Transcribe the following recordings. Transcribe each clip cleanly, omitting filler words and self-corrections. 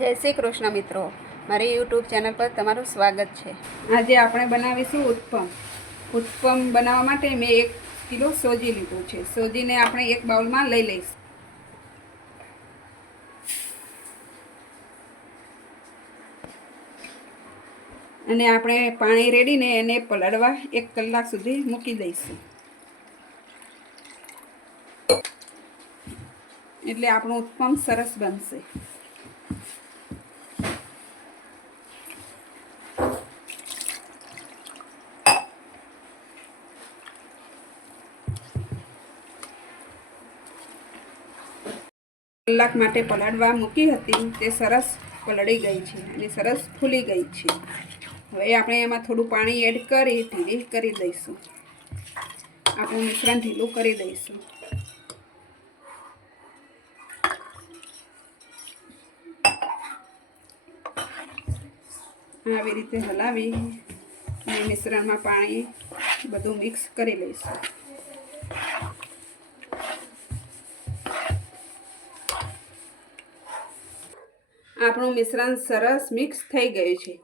જય શ્રી કૃષ્ણ મિત્રો, મારી યુટ્યુબ ચેનલ પર તમારું સ્વાગત છે। આજે આપણે બનાવીશું ઉત્પમ। ઉત્પમ બનાવવા માટે મેં 1 કિલો સોજી લીધું છે। સોજીને આપણે એક બાઉલમાં લઈ લઈશું અને આપણે પાણી રેડીને એને પલાળવા 1 કલાક સુધી મૂકી દઈશું, એટલે આપણું ઉત્પમ સરસ બનશે। કલાક માટે પલાળવા મૂકી હતી તે સરસ પલળી ગઈ છે અને સરસ ફૂલી ગઈ છે। હવે આપણે એમાં થોડું પાણી એડ કરી ઢીલી કરી દઈશું। આપણું મિશ્રણ ઢીલું કરી દઈશું। આવી રીતે હલાવી અને મિશ્રણમાં પાણી બધું મિક્સ કરી લઈશું। આપણું મિશ્રણ સરસ મિક્સ થઈ ગયું છે।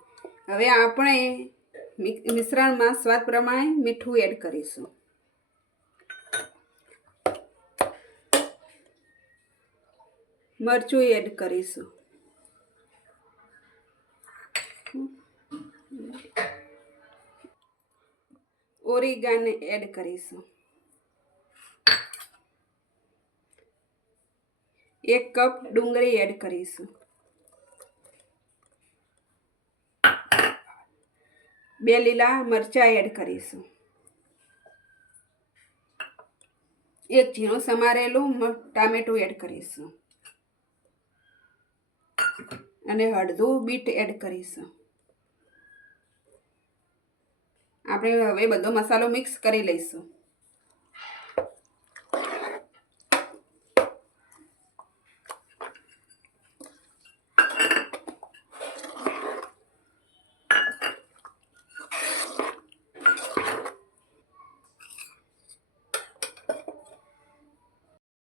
હવે આપણે મિશ્રણમાં સ્વાદ પ્રમાણે મીઠું એડ કરીશું। મરચું એડ કરીશું। ઓરિગાનો એડ કરીશું। 1 કપ ડુંગળી એડ કરીશું। 2 લીલા મરચાં એડ કરીશું। 1 ઝીણું સમારેલું ટામેટું એડ કરીશું અને હળદું બીટ એડ કરીશું। આપણે હવે બધો મસાલો મિક્સ કરી લઈશું।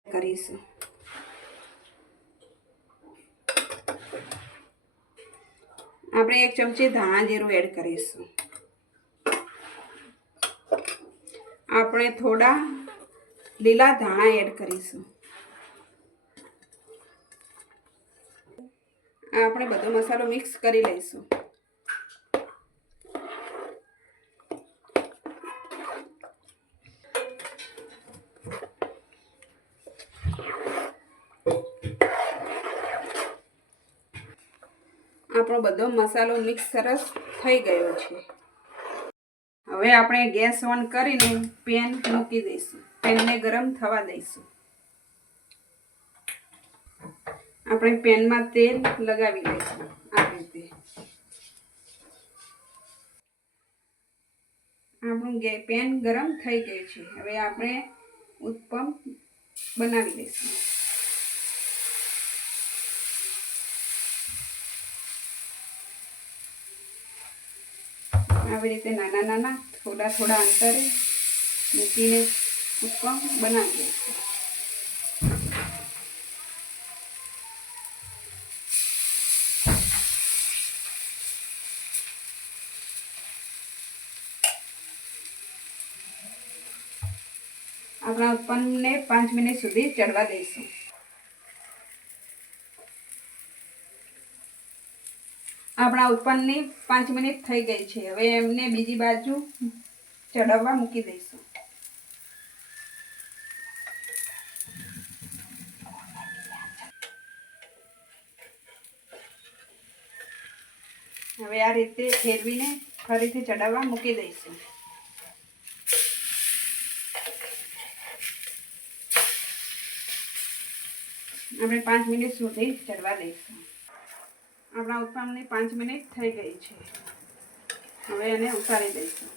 કરીશું આપણે 1 ચમચી ધાણા જીરું એડ કરીશું। આપણે થોડા લીલા ધાણા એડ કરીશું। આપણે બધો મસાલો મિક્સ કરી લઈશું। આપણો બધો મસાલો મિક્સ સરસ થઈ ગયો છે। હવે આપણે ગેસ ઓન કરીને પેન મૂકી દઈશું। પેનને ગરમ થવા દઈશું। આપણે પેનમાં તેલ લગાવી લઈશું। આ રીતે આપણું પેન ગરમ થઈ ગયું છે। હવે આપણે ઉત્પમ બનાવી લઈશું। આવી રીતે નાના નાના થોડા થોડા અંતરે મૂકીને ઉત્પમ બનાવી લઈશું। આપણા ઉત્પમને 5 મિનિટ સુધી ચડવા દઈશું। આપણા ઉત્પન્નની 5 મિનિટ થઈ ગઈ છે। હવે એમને બીજી બાજુ ચડાવવા મૂકી દઈશું। હવે આ રીતે ફેરવીને ફરીથી ચડાવવા મૂકી દઈશું। આપણે 5 મિનિટ સુધી ચડવા દઈશું। આપણા ઉત્પમની 5 મિનિટ થઈ ગઈ છે। હવે એને ઉતારી દઈશું।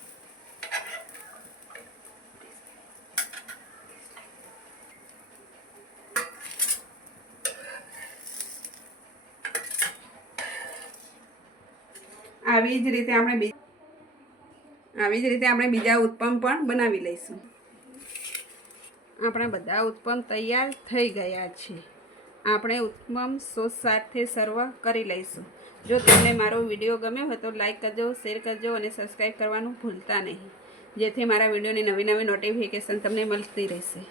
આવી જ રીતે આપણે બીજા ઉત્પમ પણ બનાવી લઈશું। આપણા બધા ઉત્પમ તૈયાર થઈ ગયા છે। આપણે ઉત્તમ સોસ સાથે સર્વ કરી લઈશું. જો તમને મારો વિડીયો ગમ્યો હોય તો લાઈક કરજો, શેર કરજો અને સબસ્ક્રાઈબ કરવાનું ભૂલતા નહીં, જેથી મારા વિડીયોની નવી નવી નોટિફિકેશન તમને મળતી રહેશે.